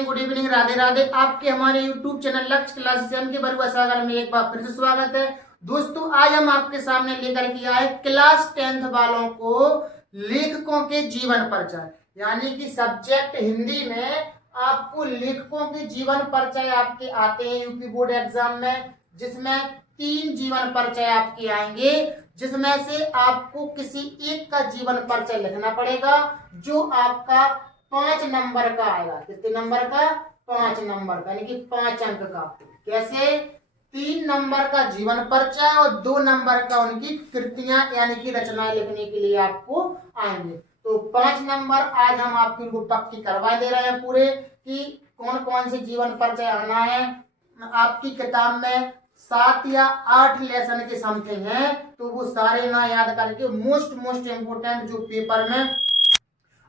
Morning, good evening, Radhe Radhe. आपके हमारे YouTube channel लक्ष्य क्लासेस के बरुआ सागर में एक बार फिर से स्वागत है। दोस्तों, आज हम आपके सामने लेकर के आए क्लास 10th वालों को लेखकों के जीवन परिचय, यानी कि सब्जेक्ट हिंदी में आपको लेखकों के जीवन परिचय आपके आते हैं यूपी बोर्ड एग्जाम में, जिसमें 3 जीवन परिचय आपके आएंगे, जिसमें से आपको किसी एक का जीवन परिचय लिखना पड़ेगा, जो आपका 5 नंबर का आएगा। कितने नंबर का? 5 नंबर का, यानी कि 5 अंक का। कैसे? 3 नंबर का जीवन परिचय और 2 नंबर का उनकी कृतियां यानी कि रचनाएं लिखने के लिए आपको आएंगे। तो 5 नंबर आज हम आपकी उनको पक्की करवा दे रहे हैं पूरे, कि कौन कौन से जीवन परिचय आना है। आपकी किताब में 7 या 8 लेसन के समथिंग हैं, तो वो सारे ना याद करके मोस्ट इम्पोर्टेंट जो पेपर में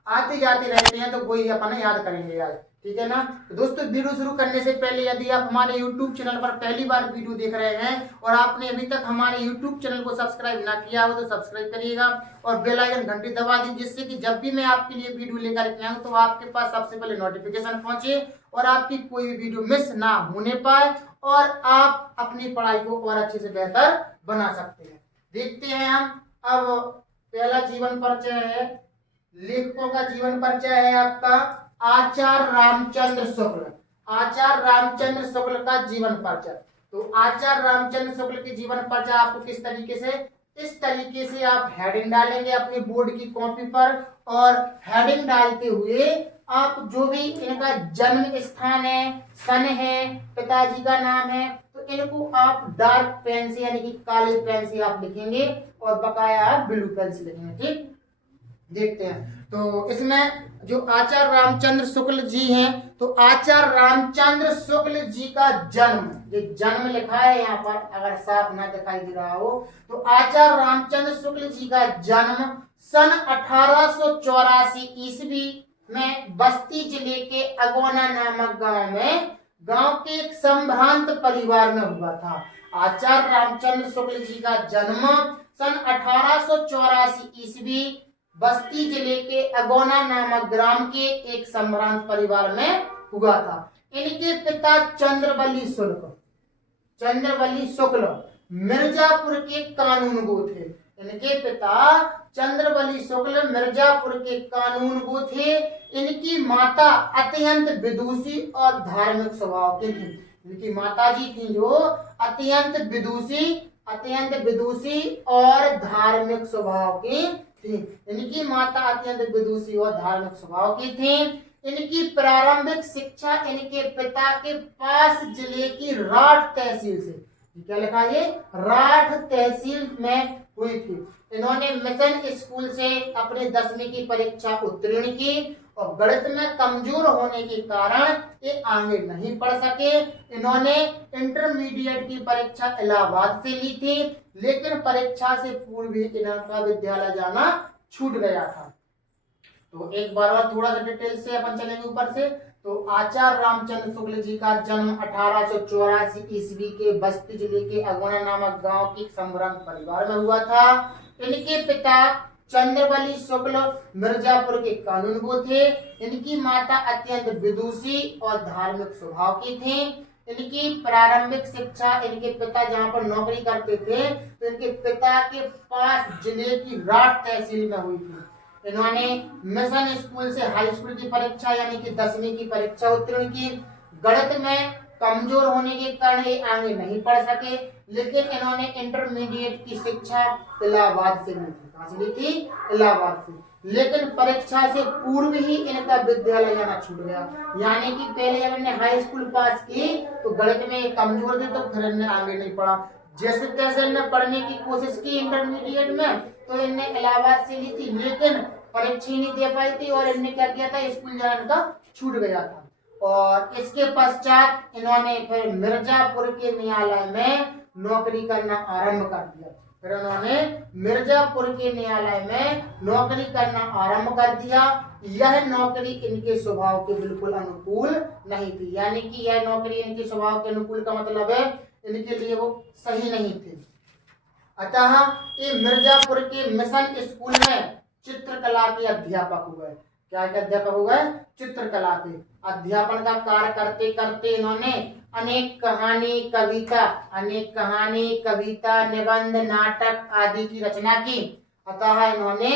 आते जाते रहते हैं, तो वही अपन याद करेंगे आज, ठीक है ना। तो दोस्तों, वीडियो शुरू करने से पहले यदि आप हमारे YouTube चैनल पर पहली बार वीडियो देख रहे हैं और आपने अभी तक हमारे YouTube चैनल को सब्सक्राइब ना किया हो तो सब्सक्राइब करिएगा और बेल आइकन घंटी दबा दीजिए, जिससे कि जब भी मैं आपके लिए वीडियो लेकर के आऊं तो आपके पास सबसे पहले नोटिफिकेशन पहुंचे और आपकी कोई भी वीडियो मिस ना होने पाए और आप अपनी पढ़ाई को और अच्छे से बेहतर बना सकते हैं। देखते हैं हम अब पहला जीवन परिचय है, लेखकों का जीवन परिचय है आपका आचार्य रामचंद्र शुक्ल। आचार्य रामचंद्र शुक्ल का जीवन परिचय। तो आचार्य रामचंद्र शुक्ल के जीवन परिचय आपको किस तरीके से? इस तरीके से आप हेडिंग डालेंगे अपनी बोर्ड की कॉपी पर, और हेडिंग डालते हुए आप जो भी इनका जन्म स्थान है, सन है, पिताजी का नाम है, तो इनको आप डार्क पेन से यानी कि काले पेन से आप लिखेंगे और बकाया आप ब्लू पेन से लिखेंगे। ठीक, देखते हैं। तो इसमें जो आचार्य रामचंद्र शुक्ल जी हैं, तो आचार्य रामचंद्र शुक्ल जी का जन्म, ये जन्म लिखा है यहाँ पर, अगर साफ ना दिखाई दे रहा हो, तो आचार्य रामचंद्र शुक्ल जी का जन्म सन 1884 ईस्वी में बस्ती जिले के अगोना नामक गांव के एक संभ्रांत परिवार में हुआ था। आचार्य रामचंद्र शुक्ल जी का जन्म सन 1884 ईस्वी बस्ती जिले के अगोना नामक ग्राम के एक संभ्रांत परिवार में हुआ था। इनके पिता चंद्रवली शुक्ल मिर्जापुर के कानूनगो थे। इनके पिता चंद्रवली शुक्ल मिर्जापुर के कानूनगो थे। इनकी माता अत्यंत विदुषी और धार्मिक स्वभाव की थी। इनकी माता जी थी जो अत्यंत विदुषी और धार्मिक स्वभाव की थी। इनकी माता अत्यंत विदुषी और धार्मिक स्वभाव की थी। इनकी प्रारंभिक शिक्षा इनके पिता के पास जिले की राठ तहसील से, क्या लिखा है, राठ तहसील में हुई थी। इन्होंने मिशन स्कूल से अपनी 10वीं की परीक्षा उत्तीर्ण की और गणित में कमजोर होने के कारण ये आगे नहीं पढ़ सके। इन्होंने इंटरमीडिएट की परीक्षा इलाहाबाद से ली थी, लेकिन परीक्षा से पूर्व ही इनका विद्यालय जाना छूट गया था। तो एक बार और थोड़ा सा डिटेल से अपन चलेंगे ऊपर से। तो आचार्य रामचंद्र शुक्ल जी का जन्म 1884 ईस्वी के बस्ती जिले के अगोना नामक गांव के संभ्रांत परिवार में हुआ था। इनके पिता चंद्रवली शुक्ल मिर्जापुर के कानूनगो थे। इनकी माता अत्यंत विदुषी और धार्मिक स्वभाव की थी। इनकी प्रारंभिक शिक्षा इनके पिता जहाँ पर नौकरी करते थे, तो इनके पिता के पास जिले की राठ तहसील में हुई थी। इन्होंने मिशन स्कूल से हाई स्कूल की परीक्षा यानी कि 10वीं की परीक्षा उत्तीर्ण की। गणित में कमजोर होने के कारण ये आगे नहीं पढ़ सके, लेकिन इन्होंने इंटरमीडिएट की शिक्षा इलाहाबाद से ली थी। कहाँ से ली थी? इलाहाबाद से। लेकिन परीक्षा से पूर्व ही इनका विद्यालय जाना छूट गया, यानी कि पहले जब इन्होंने हाई स्कूल पास की तो गणित में कमजोर थे, तो फिर इन्हें आगे नहीं पढ़ा। जैसे तैसे इन्हें पढ़ने की कोशिश की इंटरमीडिएट में, तो इनने इलाहाबाद से ली थी, लेकिन परीक्षा नहीं दे पाई थी और इनने क्या किया था, स्कूल जाना इनका छूट गया था। और इसके पश्चात इन्होंने फिर मिर्जापुर के न्यायालय में नौकरी करना आरंभ कर दिया। फिर उन्होंने मिर्जापुर के न्यायालय में नौकरी करना आरंभ कर दिया। यह नौकरी इनके स्वभाव के बिल्कुल अनुकूल नहीं थी, यानी कि यह नौकरी इनके स्वभाव के अनुकूल का मतलब है इनके लिए वो सही नहीं थी। अतः ये मिर्जापुर के मिशन स्कूल में चित्रकला के अध्यापक हुए। क्या के अध्यापक हो गए? चित्रकला के। अध्यापन का कार्य करते करते इन्होंने अनेक कहानी कविता निबंध नाटक आदि की रचना की। अतः इन्होंने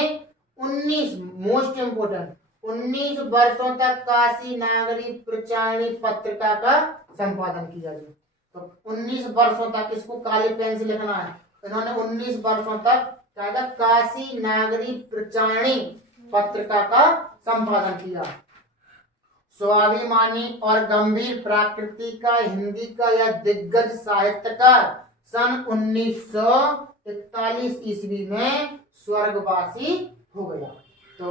19 मोस्ट इम्पोर्टेंट 19 वर्षों तक काशी नागरी प्रचारणी पत्रिका का संपादन किया। जो तो 19 वर्षों तक इसको काली पेन से लिखना है। इन्होंने 19 वर्षों तक क्या था? काशी नागरी प्रचारणी पत्रिका का संपादन किया। स्वाभिमानी और गंभीर प्रकृति का हिंदी का यह दिग्गज साहित्यकार सन 1941 ईस्वी में स्वर्गवासी हो गया। तो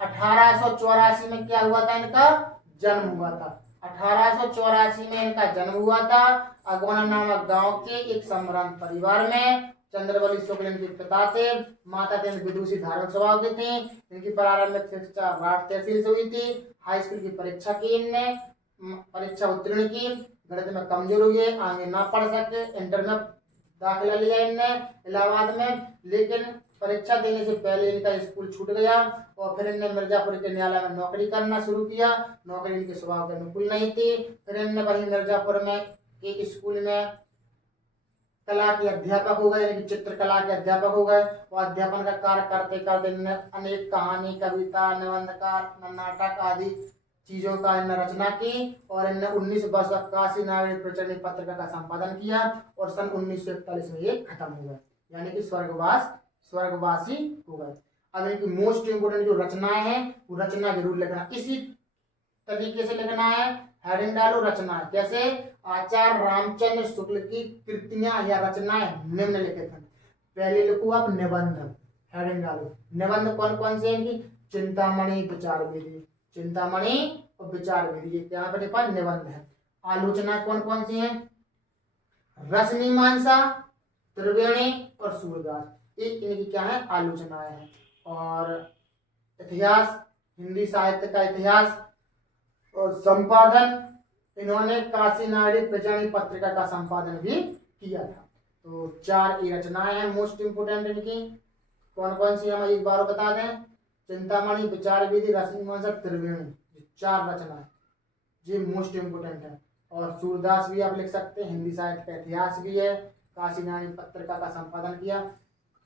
1884 में क्या हुआ था? इनका जन्म हुआ था। 1884 में इनका जन्म हुआ था अगोना नामक गांव के एक संभ्रांत परिवार में। चंद्रवली शुक्ल इनके पिता थे। माता थे विदुषी धार्मिक स्वभाव की थी। इनकी प्रारंभिक शिक्षा राठ तहसील से हुई थी। हाई स्कूल की परीक्षा की इनने, परीक्षा उत्तीर्ण की। गणित में कमजोर हुए, आगे ना पढ़ सके। इंटर में दाखिला लिया इनने इलाहाबाद में, लेकिन परीक्षा देने से पहले इनका स्कूल छूट गया और फिर इनने मिर्जापुर के न्यायालय में नौकरी करना शुरू किया। नौकरी इनके स्वभाव के अनुकूल नहीं थी। फिर इनने वही मिर्जापुर में एक स्कूल में कला के अध्यापक हो गए, यानी चित्रकला के अध्यापक हो गए। और अध्यापन का कार्य करते करते इन्होंने अनेक कहानी कविता निबंध नाटक आदि चीजों का इन्होंने रचना की। और इन्होंने 19 वर्ष तक काशी नागरी प्रचारणी पत्रिका का संपादन किया और सन 1941 में ये खत्म हो गए, यानी कि स्वर्गवासी हो गए। अब इनकी मोस्ट इम्पोर्टेंट जो रचनाएं हैं वो रचना जरूर लिखना, इसी तरीके से लिखना है। हेडिंग डालो रचना। कैसे? आचार्य रामचंद्र शुक्ल की कृतियां या रचनाएं निम्नलिखित हैं। पहले लिखो आप निबंध, हेडिंग डालो। निबंध कौन कौन से? इनकी चिंतामणि विचार विधि, चिंतामणि और विचार विधि, ये यहाँ पर पास निबंध है। आलोचना कौन कौन सी है? रसमीमांसा, त्रिवेणी और सूरदास, ये इनकी क्या है? आलोचनाएं हैं। और इतिहास, हिंदी साहित्य का इतिहास और संपादन, इन्होंने काशी नागरी प्रचारणी पत्रिका का संपादन भी किया था। तो 4 ये रचनाएं हैं मोस्ट इम्पोर्टेंट इनकी। कौन कौन सी हम एक बार बता दें? चिंतामणि, विचार विधि, रश्मिमांसा, त्रिवेणी, 4 रचनाएं ये मोस्ट इम्पोर्टेंट है। और सूरदास भी आप लिख सकते हैं, हिंदी साहित्य का इतिहास भी है। काशी नागरी पत्रिका का संपादन किया।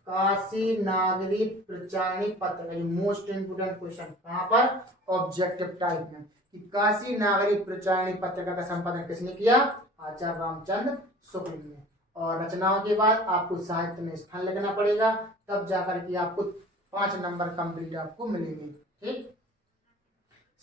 काशी नागरी प्रचारणी पत्रिका, मोस्ट इम्पोर्टेंट क्वेश्चन कहाँ पर? ऑब्जेक्टिव टाइप में, कि काशी नागरी प्रचारणी पत्रिका का संपादन किसने किया? आचार्य रामचंद्र शुक्ल ने। और रचनाओं के बाद आपको साहित्य में स्थान लिखना पड़ेगा, तब जाकर के आपको 5 नंबर कंप्लीट आपको मिलेंगे। ठीक,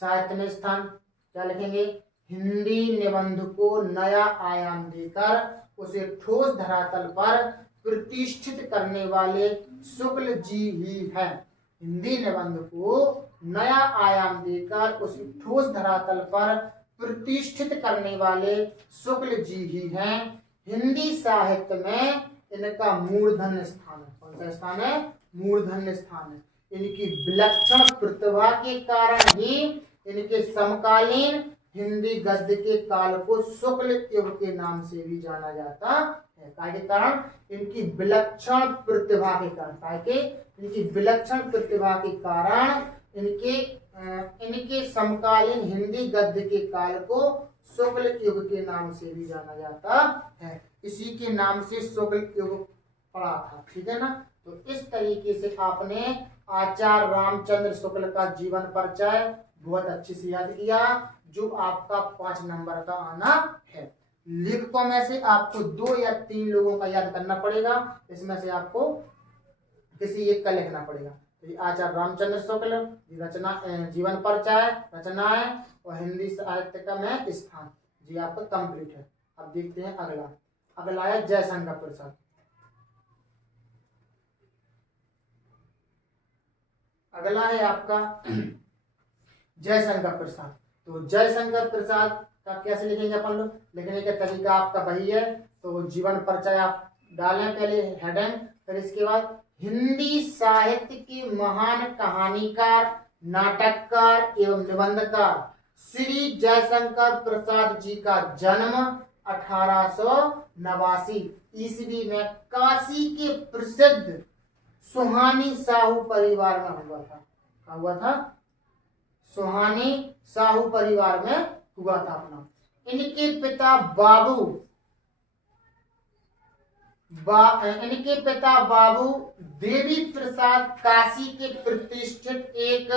साहित्य में स्थान क्या लिखेंगे? हिंदी निबंध को नया आयाम देकर उसे ठोस धरातल पर प्रतिष्ठित करने वाले शुक्ल जी ही हैं। हिंदी निबंध को नया आयाम देकर उसे ठोस धरातल पर प्रतिष्ठित करने वाले शुक्ल जी ही हैं। हिंदी साहित्य में इनका मूर्धन्य स्थान है। कौन सा स्थान है? मूर्धन्य स्थान है। इनकी विलक्षण प्रतिभा के कारण ही इनके समकालीन हिंदी गद्य के काल को शुक्ल युग के नाम से भी जाना जाता है। के कारण इनकी विलक्षण प्रतिभा के कारण, इनकी विलक्षण प्रतिभा के कारण इनके समकालीन हिंदी गद्य के काल को शुक्ल युग के नाम से भी जाना जाता है। इसी के नाम से शुक्ल युग पड़ा था। ठीक है ना? तो इस तरीके से आपने आचार्य रामचंद्र शुक्ल का जीवन परिचय बहुत अच्छे से याद किया, जो आपका 5 नंबर का आना है। लेखकों में से आपको 2 या 3 लोगों का याद करना पड़ेगा, इसमें से आपको किसी एक का लिखना पड़ेगा। तो आचार्य रामचंद्र शुक्ल, रचना जीवन परिचय, रचनाएं और हिंदी साहित्य का में स्थान, जी आपका कंप्लीट है। अब देखते हैं अगला है जयशंकर प्रसाद। अगला है आपका जयशंकर प्रसाद। तो जयशंकर प्रसाद का कैसे लिखेंगे अपन लोग? लिखने का तरीका आपका वही है। तो जीवन परिचय आप डालें पहले हेडिंग, फिर इसके बाद हिंदी साहित्य के महान कहानीकार, नाटककार एवं निबंधकार श्री जयशंकर प्रसाद जी का जन्म 1889 ईस्वी में काशी के प्रसिद्ध सुहानी साहू परिवार में हुआ था। क्या हुआ था? सुहानी साहू परिवार में हुआ था अपना। इनके पिता बाबू देवी प्रसाद काशी के प्रतिष्ठित एक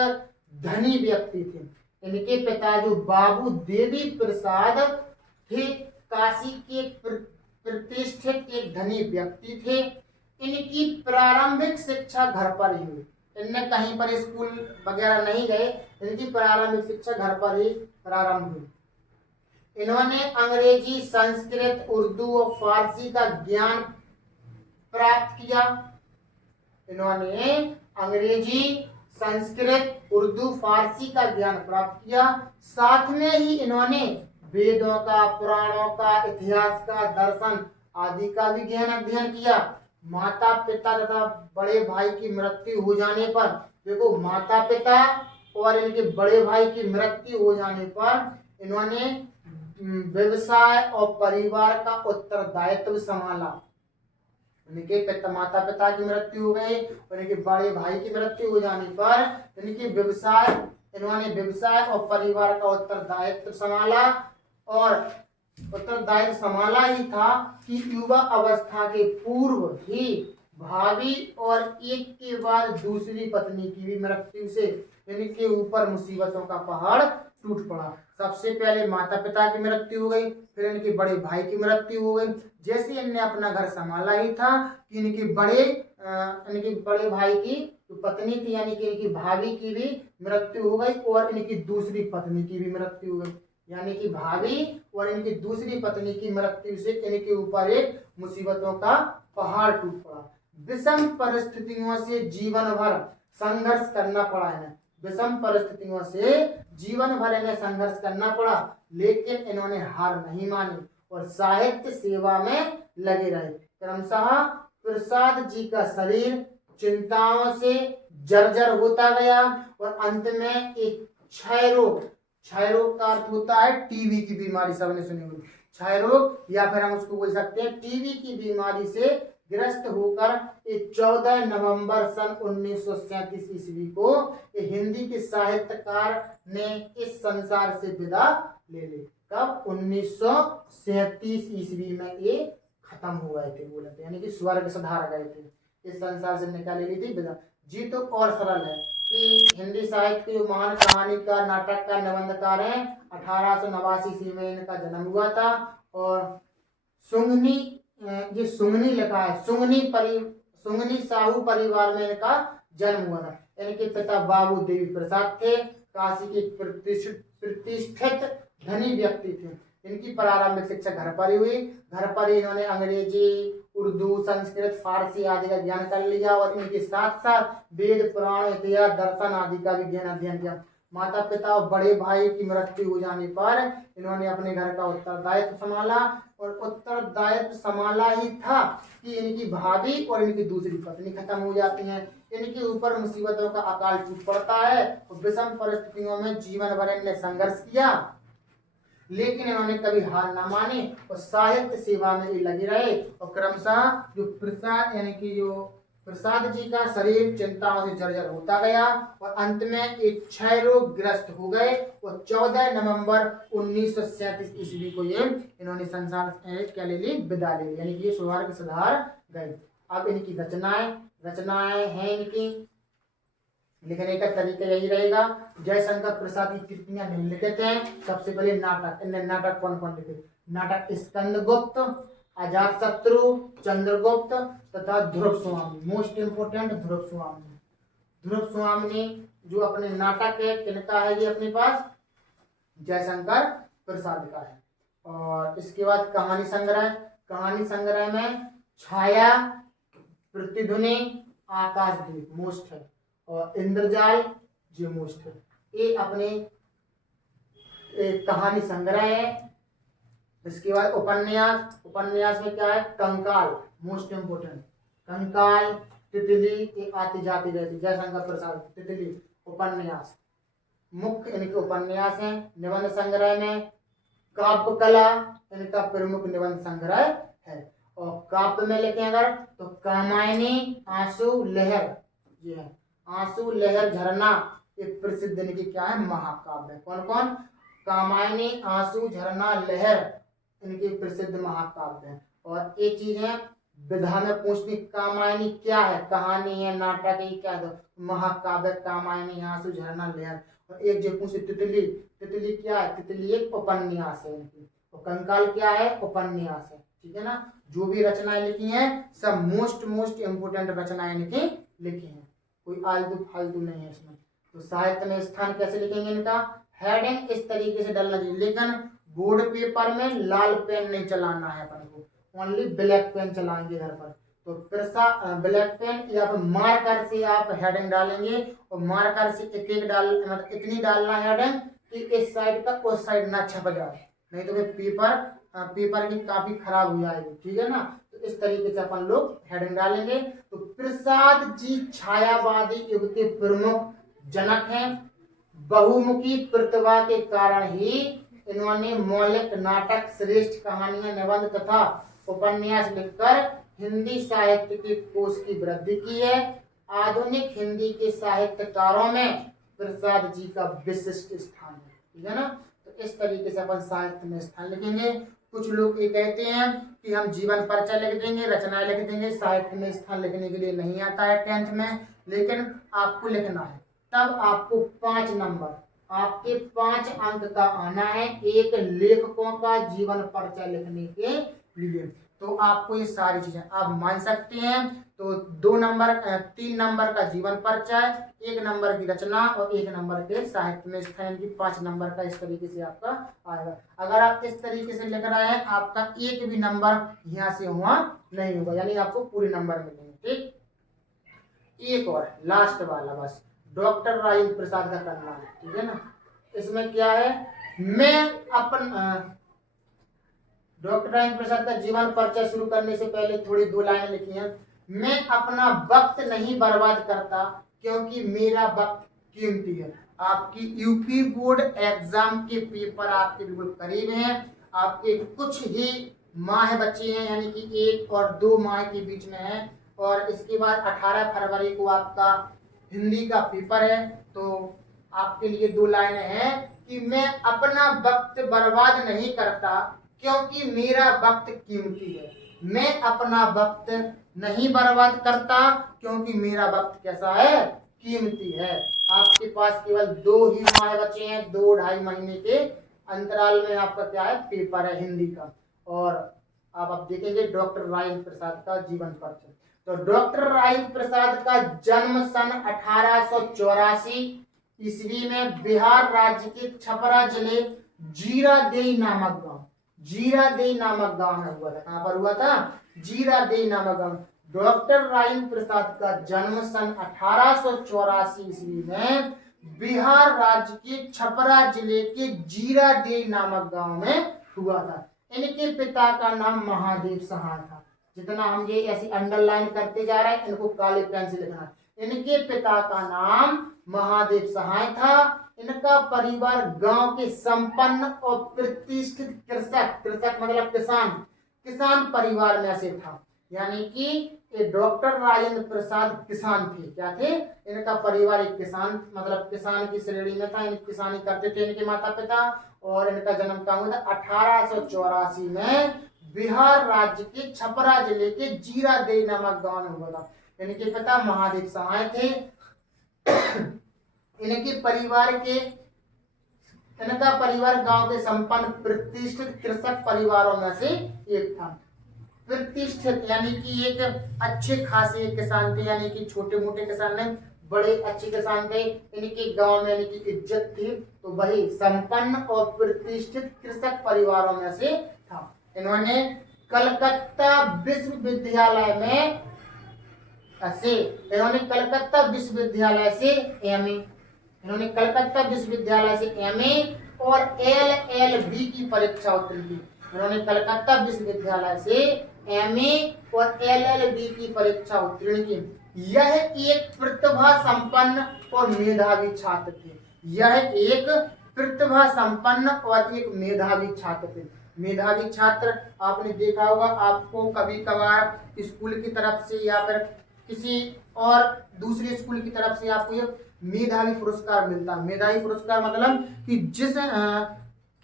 धनी व्यक्ति थे। इनके पिता जो बाबू देवी प्रसाद थे, काशी के प्रतिष्ठित एक धनी व्यक्ति थे। इनकी प्रारंभिक शिक्षा घर पर ही हुई। इनने कहीं पर स्कूल वगैरह नहीं गए, इनकी प्रारंभिक शिक्षा घर पर ही प्रारंभ हुई। इन्होंने अंग्रेजी, संस्कृत, उर्दू और फारसी का ज्ञान प्राप्त किया। इन्होंने अंग्रेजी, संस्कृत, उर्दू, फारसी का ज्ञान प्राप्त किया। साथ में ही इन्होंने वेदों का, पुराणों का, इतिहास का, दर्शन आदि का भी ज्ञान अध्ययन किया। माता पिता तथा बड़े भाई की मृत्यु हो जाने पर, देखो माता पिता और इनके बड़े भाई की मृत्यु हो जाने पर इन्होंने व्यवसाय और परिवार का उत्तरदायित्व संभाला। इनके माता पिता की मृत्यु हो गई और इनके बड़े भाई की मृत्यु हो जाने पर इन्होंने व्यवसाय और परिवार का उत्तरदायित्व संभाला। और उत्तरदायित्व संभाला ही था कि युवा अवस्था के पूर्व ही भाभी और एक के बाद दूसरी पत्नी की भी मृत्यु से इनके ऊपर मुसीबतों का पहाड़ टूट पड़ा। सबसे पहले माता पिता की मृत्यु हो गई, फिर इनके बड़े भाई की मृत्यु हो गई। जैसे इनने अपना घर संभाला ही था कि इनके बड़े भाई की जो पत्नी थी यानी कि इनकी भाभी की भी मृत्यु हो गई और इनकी दूसरी पत्नी की भी मृत्यु हो गई। यानी कि भाभी और इनकी दूसरी पत्नी की मृत्यु से इनके ऊपर एक मुसीबतों का पहाड़ टूट पड़ा। विषम परिस्थितियों से जीवन भर संघर्ष करना पड़ा इन्हें। विषम परिस्थितियों से जीवन भर इन्हें संघर्ष करना पड़ा, लेकिन इन्होंने हार नहीं मानी और साहित्य सेवा में लगे रहे। क्रमशः प्रसाद जी का शरीर चिंताओं से जर्जर होता गया और अंत में एक क्षय रोग का अर्थ होता है टीबी की बीमारी, सबने सुनी होगी। क्षय रोग या फिर हम उसको बोल सकते हैं टीबी की बीमारी से ग्रस्त होकर 14 नवंबर सन 1937 ईस्वी को हिंदी के साहित्यकार ने इस संसार से विदा ले ली। कब? 1937 ईस्वी में ये खत्म हो गए थे, बोलते यानी कि स्वर्ग सिधार गए थे, इस संसार से निकाल ली थी विदा। जी तो और सरल है कि हिंदी साहित्य के महान कहानीकार, नाटककार, निबंधकार हैं। 1889 ईस्वी में इनका जन्म हुआ था और सुंगनी लिखा है, सुंगनी साहू परिवार में इनका जन्म हुआ था। इनके पिता बाबू देवी प्रसाद थे, काशी के प्रतिष्ठित धनी व्यक्ति थे। इनकी प्रारंभिक शिक्षा घर पर ही हुई। घर पर ही इन्होंने अंग्रेजी, उर्दू, संस्कृत, फारसी आदि का ज्ञान कर लिया और इनके साथ साथ वेद, पुराण, इतिहास, दर्शन आदि का भी ज्ञान अध्ययन किया। माता पिता और बड़े भाई की मृत्यु हो जाने पर इन्होंने अपने घर का उत्तरदायित्व संभाला और उत्तरदायित्व संभाला ही था कि इनकी भाभी और इनकी दूसरी पत्नी खत्म हो जाती हैं। इनके ऊपर मुसीबतों का अकाल टूट पड़ता है और विषम परिस्थितियों में जीवन भर इन्होंने संघर्ष किया, लेकिन इन्होंने कभी हार न मानी और साहित्य सेवा में ही लगे रहे। और क्रमशः जो प्रसाद जी का शरीर चिंताओं से जर्जर होता गया और अंत में एक क्षय रोग ग्रस्त हो गए और 14 नवंबर 1937 ईस्वी को ये इन्होंने संसार क्या ले ली? विदा ले ली, यानी कि ये स्वर्ग सिधार गए। अब इनकी रचनाएं हैं इनकी लिखने का तरीका यही रहेगा। जयशंकर प्रसाद की कृतियां निम्नलिखित हैं। सबसे पहले नाटक। इनने नाटक कौन कौन लिखे? नाटक स्कंदगुप्त, अजातशत्रु, चंद्रगुप्त तथा ध्रुव स्वामी। मोस्ट इंपोर्टेंट ध्रुव स्वामी जो अपने नाटक है किनका है? ये अपने पास जयशंकर प्रसाद का है। और इसके बाद कहानी संग्रह में छाया, प्रतिध्वनि, आकाशदीप मोस्ट है और इंद्रजाल जो मोस्ट है। ये अपने एक कहानी संग्रह है। इसके बाद उपन्यास में क्या है? कंकाल, मोस्ट इंपोर्टेंट। कंकाल, तितली, ये आती जाती रहती। जयशंकर प्रसाद तितली उपन्यास मुख्य इनके उपन्यास हैं। निबंध संग्रह में काव्य कला इनका प्रमुख निबंध संग्रह है। और काव्य में लिखे अगर तो कामायनी, आंसू लहर, ये है आंसू लहर झरना, एक प्रसिद्ध इनकी क्या है महाकाव्य। कौन कौन? कामायनी, आंसू, झरना, लहर इनके प्रसिद्ध महाकाव्य हैं। और एक चीज है विधा में पूछती, कामायनी क्या है? कहानी है, नाटक है, क्या है? महाकाव्य कामायनी, आंसू, झरना, लहर। और एक जो पूछती तितली, तितली क्या है? तितली एक उपन्यास है इनकी। और कंकाल क्या है? उपन्यास है। ठीक है ना। जो भी रचनाएं लिखी हैं सब मोस्ट इंपोर्टेंट रचनाएं इनकी लिखी हैं, कोई आलतू फालतू नहीं है इसमें। तो साहित्य में स्थान कैसे लिखेंगे इनका? हेडिंग इस तरीके से डालना चाहिए, लेकिन बोर्ड पेपर में लाल पेन नहीं चलाना है अपन को, ओनली ब्लैक पेन चलाएंगे घर पर। तो ब्लैक पेन या फिर मार्कर से आप हेडिंग डालेंगे, और मार्कर से एक एक मतलब इतनी डालना हेडिंग कि इस साइड का उस साइड ना छप जाए, नहीं तो फिर पेपर की काफी खराब हो जाएगी। ठीक है ना। तो इस तरीके से अपन लोग हेडिंग डालेंगे। तो प्रसाद जी छायावादी युग के प्रमुख जनक हैं। बहुमुखी प्रतिभा के कारण ही इन्होंने मौलिक नाटक, श्रेष्ठ कहानियां, निबंध तथा उपन्यास लिखकर हिंदी साहित्य के कोश की वृद्धि की है। आधुनिक हिंदी के साहित्यकारों में प्रसाद जी का विशिष्ट स्थान है। ठीक है ना। तो इस तरीके से अपन साहित्य में स्थान लिखेंगे। कुछ लोग ये कहते हैं कि हम जीवन परिचय लिख देंगे, रचनाएं लिख देंगे, साहित्य में स्थान लिखने के लिए नहीं आता है 10th में, लेकिन आपको लिखना है। तब आपको 5 नंबर, आपके 5 अंक का आना है एक लेखकों का जीवन परिचय लिखने के लिए। तो आपको ये सारी चीजें आप मान सकते हैं। तो 3 नंबर का जीवन परिचय, 1 नंबर की रचना और 1 नंबर के साहित्य में स्थान की 5 नंबर का इस तरीके से आपका आएगा। अगर आप इस तरीके से लिख रहे हैं आपका एक भी नंबर यहाँ से हुआ नहीं होगा, यानी आपको पूरे नंबर मिलेंगे। ठीक। एक और लास्ट वाला बस, डॉक्टर राजेंद्र प्रसाद का करना है। ठीक है ना। इसमें क्या है, डॉक्टर राजेंद्र प्रसाद का जीवन परिचय शुरू करने से पहले थोड़ी 2 लाइनें लिखी हैं। मैं अपना वक्त नहीं बर्बाद करता क्योंकि मेरा वक्त कीमती है। आपकी यूपी बोर्ड एग्जाम के पेपर आपके बिल्कुल करीब हैं, आपके कुछ ही माह बचे हैं, यानी कि 1 और 2 माह के बीच में है। और इसके बाद 18 फरवरी को आपका हिंदी का पेपर है। तो आपके लिए 2 लाइनें हैं कि मैं अपना वक्त बर्बाद नहीं करता क्योंकि मेरा वक्त कीमती है। मैं अपना वक्त नहीं बर्बाद करता क्योंकि मेरा वक्त कैसा है? कीमती है। आपके पास केवल 2 ही माह बचे हैं, 2-2.5 महीने के अंतराल में आपका क्या है? पेपर है हिंदी का। और आप देखेंगे डॉक्टर राजेंद्र प्रसाद का जीवन परिचय। तो डॉक्टर राजेंद्र प्रसाद का जन्म सन 1884 ईस्वी में बिहार राज्य के छपरा जिले जीरादेई नामक गांव में हुआ था। कहां पर हुआ था? जीरादेई नामक गांव। डॉक्टर राजेंद्र प्रसाद का जन्म सन 1884 ईस्वी में बिहार राज्य के छपरा जिले के जीरादेई नामक गांव में हुआ था। इनके पिता का नाम महादेव सहाय था। जितना हम ये ऐसे अंडरलाइन करते जा रहे हैं, इनको काले पेन से लिखना। इनके पिता का नाम महादेव सहाय था। इनका परिवार गांव के संपन्न और प्रतिष्ठित कृषक मतलब किसान परिवार में से था। यानी कि ये डॉक्टर राजेंद्र प्रसाद किसान थे। क्या थे? इनका परिवार एक किसान मतलब किसान की श्रेणी में था, इनकी किसानी करते थे इनके माता पिता। और इनका जन्म कहाँ हुआ था? 1884 में बिहार राज्य के छपरा जिले के जीरादेई नामक गांव में हुआ था। इनके पिता महादेव सहाय थे। इनका परिवार गांव के संपन्न प्रतिष्ठित कृषक परिवारों में से एक था। प्रतिष्ठित यानी कि एक अच्छे खासे किसान थे, यानी कि छोटे मोटे किसान नहीं, बड़े अच्छे किसान थे। इनके गांव में यानी कि इज्जत थी। तो वही संपन्न और प्रतिष्ठित कृषक परिवारों में से था। इन्होंने कलकत्ता विश्वविद्यालय से एमए और एलएलबी की परीक्षा उत्तीर्ण की। इन्होंने कलकत्ता विश्वविद्यालय से एमए और एलएलबी की परीक्षा उत्तीर्ण की। यह एक प्रतिभा संपन्न और मेधावी छात्र थे। मेधावी छात्र आपने देखा होगा, आपको कभी कभार स्कूल की तरफ से या फिर किसी और दूसरे स्कूल की तरफ से आपको ये मेधावी पुरस्कार मिलता है। मेधावी पुरस्कार मतलब कि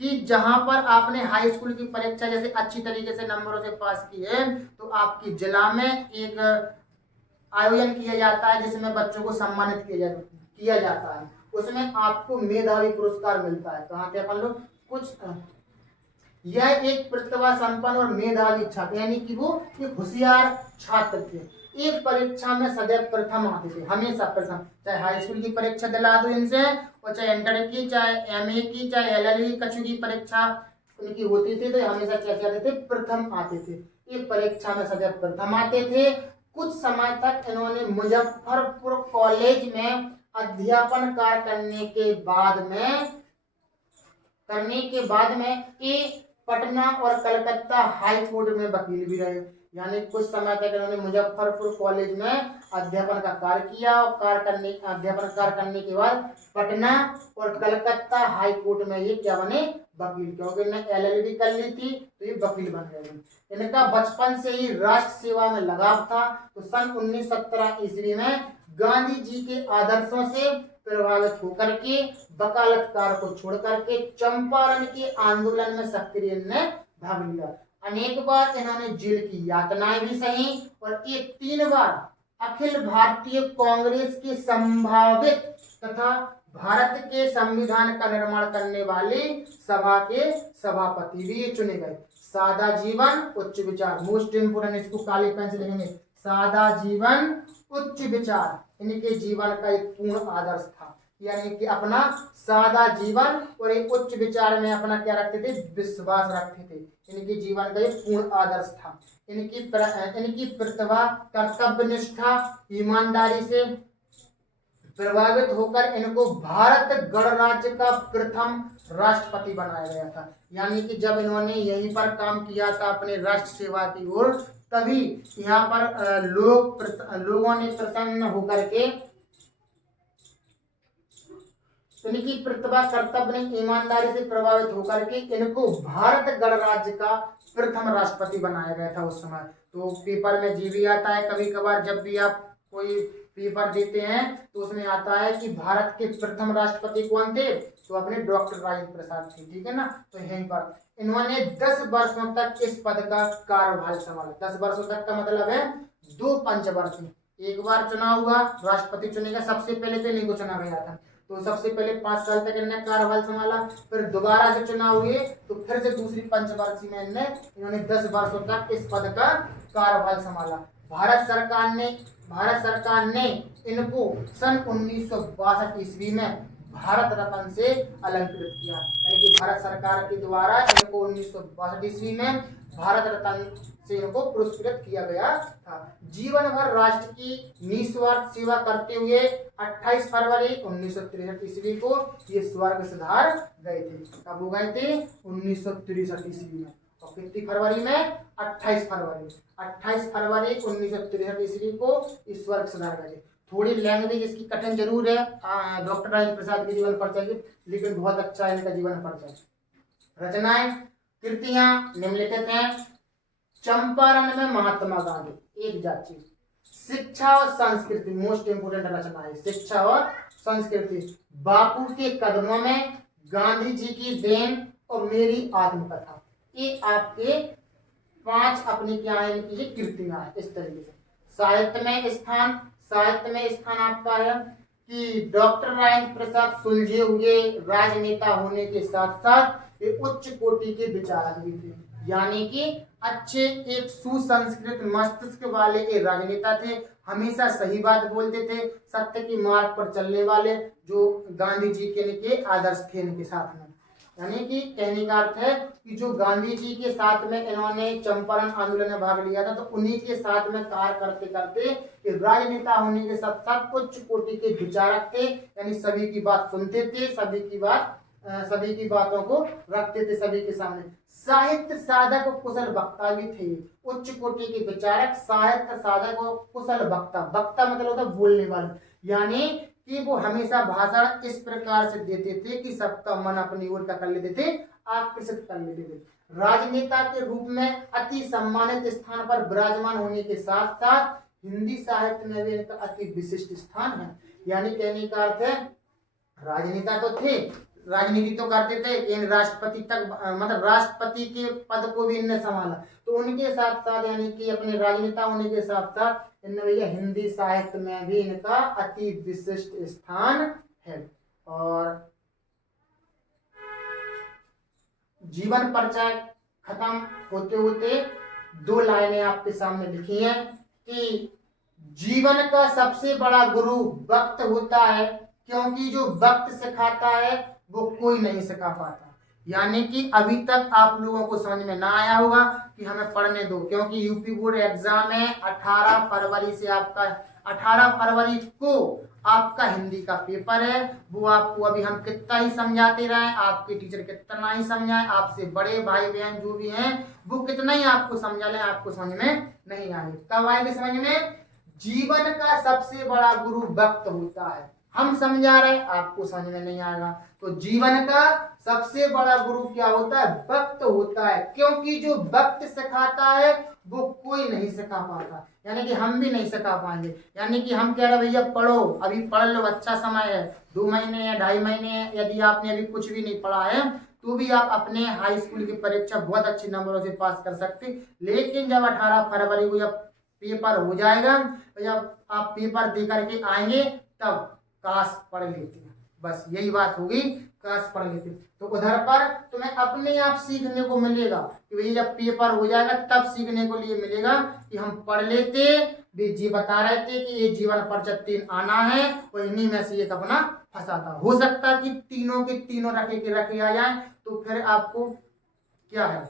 कि जहां पर आपने हाई स्कूल की परीक्षा जैसे अच्छी तरीके से नंबरों से पास की है तो आपकी जिला में एक आयोजन किया जाता है जिसमें बच्चों को सम्मानित किया जाता है, उसमें आपको मेधावी पुरस्कार मिलता है। कहाँ थे अपन लोग कुछ यह एक प्रतिभा संपन्न और मेधावी छात्र यानी कि वो एक होशियार छात्र थे। एक परीक्षा में सदैव प्रथम आते थे, हमेशा प्रथम, चाहे हाई स्कूल की परीक्षा दिला दो इनसे और चाहे इंटर की, चाहे एमए की, चाहे एलएलबी कछु की परीक्षा उनकी होती थी तो हमेशा कैसे आते थे, प्रथम आते थे। एक परीक्षा में सदैव प्रथम आते थे। कुछ समय तक इन्होंने मुजफ्फरपुर कॉलेज में अध्यापन कार्य करने के बाद में ये पटना और कलकत्ता हाई कोर्ट में वकील भी रहे। यानी कुछ समय तक इन्होंने मुजफ्फरपुर कॉलेज में अध्यापन का कार्य किया और अध्यापन कार्य करने के बाद पटना और कलकत्ता हाई कोर्ट में ये क्या बने, वकील, क्योंकि इन्होंने एलएलबी कर ली थी तो ये वकील बन गए। इनका बचपन से ही राष्ट्र सेवा में लगाव था। तो सन 1917 ईस्वी में गांधी जी के आदर्शों से प्रभावित होकर के वकालत कार्य को छोड़ करके चंपारण के आंदोलन में सक्रिय ने भाग लिया। अनेक बार इन्होंने जेल की यातनाएं भी सही और ये 3 बार अखिल भारतीय कांग्रेस के संभावित तथा भारत के संविधान का निर्माण करने वाली सभा के सभापति भी चुने गए। सादा जीवन उच्च विचार, मोस्ट इंपोर्टेंट, इसको काली पेन से लिखेंगे, सादा जीवन उच्च विचार इनके जीवन का एक पूर्ण आदर्श था। यानी कि अपना सादा जीवन और एक उच्च विचार में अपना क्या रखते थे, विश्वास रखते थे। इनके जीवन का एक पूर्ण आदर्श था। इनकी प्रतिभा, कर्तव्यनिष्ठा, ईमानदारी से प्रभावित होकर इनको भारत गणराज्य का प्रथम राष्ट्रपति बनाया गया था। यानी कि जब इन्होंने यहीं पर काम किया था अपने राष्ट्र सेवा की ओर, तभी यहाँ पर लोगों ने प्रसन्न होकर के इनकी प्रतिभा, कर्तव्य, ईमानदारी से प्रभावित होकर के इनको भारत गणराज्य का प्रथम राष्ट्रपति बनाया गया था उस समय। तो पेपर में जी भी आता है कभी कभार, जब भी आप कोई पेपर देते हैं तो उसमें आता है कि भारत के प्रथम राष्ट्रपति कौन थे, तो अपने डॉक्टर राजेंद्र प्रसाद थे, ठीक है ना। तो यहीं पर इन्होंने 10 वर्षों तक इस पद का कार्यभार संभाला। 10 वर्षों तक का मतलब है 2 पंचवर्षीय। एक बार चुनाव हुआ, राष्ट्रपति चुनेगा, सबसे पहले तो इन्हीं को चुना गया था, तो सबसे पहले 5 साल तक इन्होंने कार्यभार संभाला। फिर दोबारा से चुनाव हुए तो फिर से दूसरी पंचवर्षीय में इन्होंने 10 वर्षों तक इस पद का कार्यभार संभाला। भारत सरकार ने इनको सन 1962 ईस्वी में भारत रत्न से अलंकृत किया। यानी कि भारत सरकार के द्वारा इनको 1962 ईस्वी में भारत रत्न से इनको पुरस्कृत किया गया था। जीवन भर राष्ट्र की निस्वार्थ सेवा करते हुए 28 फरवरी 1963 ईस्वी को ये स्वर्ग सिधार गए थे। कब हो गए थे, 1963 ईस्वी में। और कितनी फरवरी में, 28 फरवरी 1963 ईस्वी को इस स्वर्ग सिधार गए। थोड़ी लैंग्वेज इसकी कठिन जरूर है, डॉक्टर राजेंद्र प्रसाद के जीवन परिचय की, लेकिन बहुत अच्छा है इनका जीवन परिचय। रचनाएं, कृतियां निम्नलिखित हैं। चंपारण में महात्मा गांधी, एक जाति। शिक्षा और संस्कृति, मोस्ट इंपोर्टेंट रचना है, शिक्षा और संस्कृति। बापू के कदमों में, गांधी जी की देन और मेरी आत्मकथा। ये आपके 5 अपनी क्या है, इनकी कृतियां है इस तरीके से। साहित्य में स्थान आपका है कि डॉक्टर राजेंद्र प्रसाद सुलझे हुए राजनेता होने के साथ साथ एक उच्च कोटि के विचारक भी थे। यानी कि अच्छे एक सुसंस्कृत मस्तिष्क वाले एक राजनेता थे, हमेशा सही बात बोलते थे, सत्य की मार्ग पर चलने वाले, जो गांधी जी के आदर्श थे इनके साथ में। यानी कि कहने का अर्थ है कि जो गांधी जी के साथ में इन्होंने चंपारण आंदोलन में भाग लिया था, तो उन्हीं के साथ में कार्य करते करते राजनेता होने के साथ साथ उच्च कोटि के विचारक थे। यानी सभी की बात सुनते थे, सभी की बातों को रखते थे सभी के सामने। साहित्य साधक और कुशल वक्ता भी थे। उच्च कोटि के विचारक, साहित्य साधक और कुशल वक्ता। वक्ता मतलब होता है बोलने वाला, यानी कि वो हमेशा भाषण इस प्रकार से देते थे कि सबका मन अपनी ओर का कर लेते थे, आकर्षित कर लेते थे। राजनेता के रूप में अति सम्मानित स्थान पर विराजमान होने के साथ साथ हिंदी साहित्य में भी इनका अति विशिष्ट स्थान है। यानी कहने का अर्थ है राजनेता तो थे, राजनीति तो करते थे, इन राष्ट्रपति तक मतलब राष्ट्रपति के पद को भी इनने संभाला। तो उनके साथ साथ यानी कि अपने राजनेता होने के साथ साथ इनने भैया हिंदी साहित्य में भी इनका अति विशिष्ट स्थान है। और जीवन परिचय खत्म होते होते 2 लाइनें आपके सामने लिखी हैं कि जीवन का सबसे बड़ा गुरु वक्त होता है, क्योंकि जो वक्त सिखाता है वो कोई नहीं सिखा पाता। यानी कि अभी तक आप लोगों को समझ में ना आया होगा कि हमें पढ़ने दो, क्योंकि यूपी बोर्ड एग्जाम है 18 फरवरी से आपका 18 फरवरी को आपका हिंदी का पेपर है। वो आपको अभी हम कितना ही समझाते रहे, आपके टीचर कितना ही समझाए, आपसे बड़े भाई बहन जो भी हैं वो कितना ही आपको समझा लें, आपको समझ में नहीं आएगी। कब आएगी समझ में? जीवन का सबसे बड़ा गुरु वक्त होता है। हम समझा रहे, आपको समझ में नहीं आएगा। तो जीवन का सबसे बड़ा गुरु क्या होता है? वक्त होता है, क्योंकि जो वक्त सिखाता है वो कोई नहीं सिखा पाता। यानी कि हम भी नहीं सिखा पाएंगे। यानी कि हम कह रहे भैया पढ़ो, अभी पढ़ लो, अच्छा समय है, 2 महीने या 2.5 महीने है। यदि आपने अभी कुछ भी नहीं पढ़ा है तो भी आप अपने हाई स्कूल की परीक्षा बहुत अच्छे नंबरों से पास कर सकते। लेकिन जब 18 फरवरी को जब पेपर हो जाएगा, जब आप पेपर दे करके आएंगे तब काश पढ़ लेते। बस यही बात होगी, काश पढ़ लेते। तो उधर पर तुम्हें अपने आप सीखने को मिलेगा कि भैया जब पेपर हो जाएगा तब सीखने को लिए मिलेगा कि हम पढ़ लेते। जी बता रहे थे कि ये जीवन परिचय 3 आना है और इन्हीं में से एक अपना फंसाता। हो सकता है कि तीनों के तीनों रखे आ जाए, तो फिर आपको क्या है,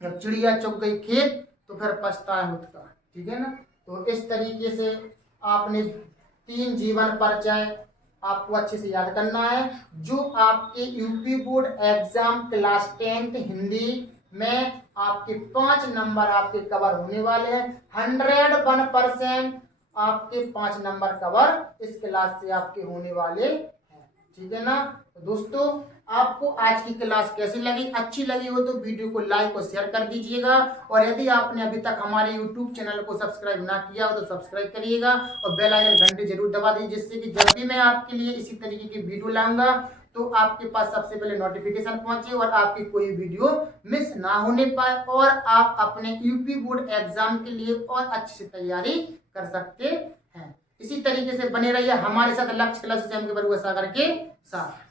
जब चिड़िया चुग गई खेत तो फिर पछताए होता। ठीक है ना? तो इस तरीके से आपने 3 जीवन परिचय आपको अच्छे से याद करना है, जो आपके UP board exam class 10th Hindi में आपके 5 नंबर आपके कवर होने वाले हैं। 101% आपके 5 नंबर कवर इस क्लास से आपके होने वाले हैं। ठीक है ना? तो दोस्तों, आपको आज की क्लास कैसी लगी? अच्छी लगी हो तो वीडियो को लाइक और शेयर कर दीजिएगा। और यदि आपने अभी तक हमारे YouTube चैनल को सब्सक्राइब ना किया हो तो सब्सक्राइब करिएगा और बेल आइकन घंटी जरूर दबा दीजिए, जिससे कि जब भी मैं आपके लिए इसी तरीके की वीडियो लाऊंगा तो आपके पास सबसे पहले नोटिफिकेशन पहुंचे और आपकी कोई वीडियो मिस ना होने पाए और आप अपने यूपी बोर्ड एग्जाम के लिए और अच्छे से तैयारी कर सकते हैं। इसी तरीके से बने रहिए हमारे साथ लक्ष्य क्लासेस के बरुआ सागर के साथ।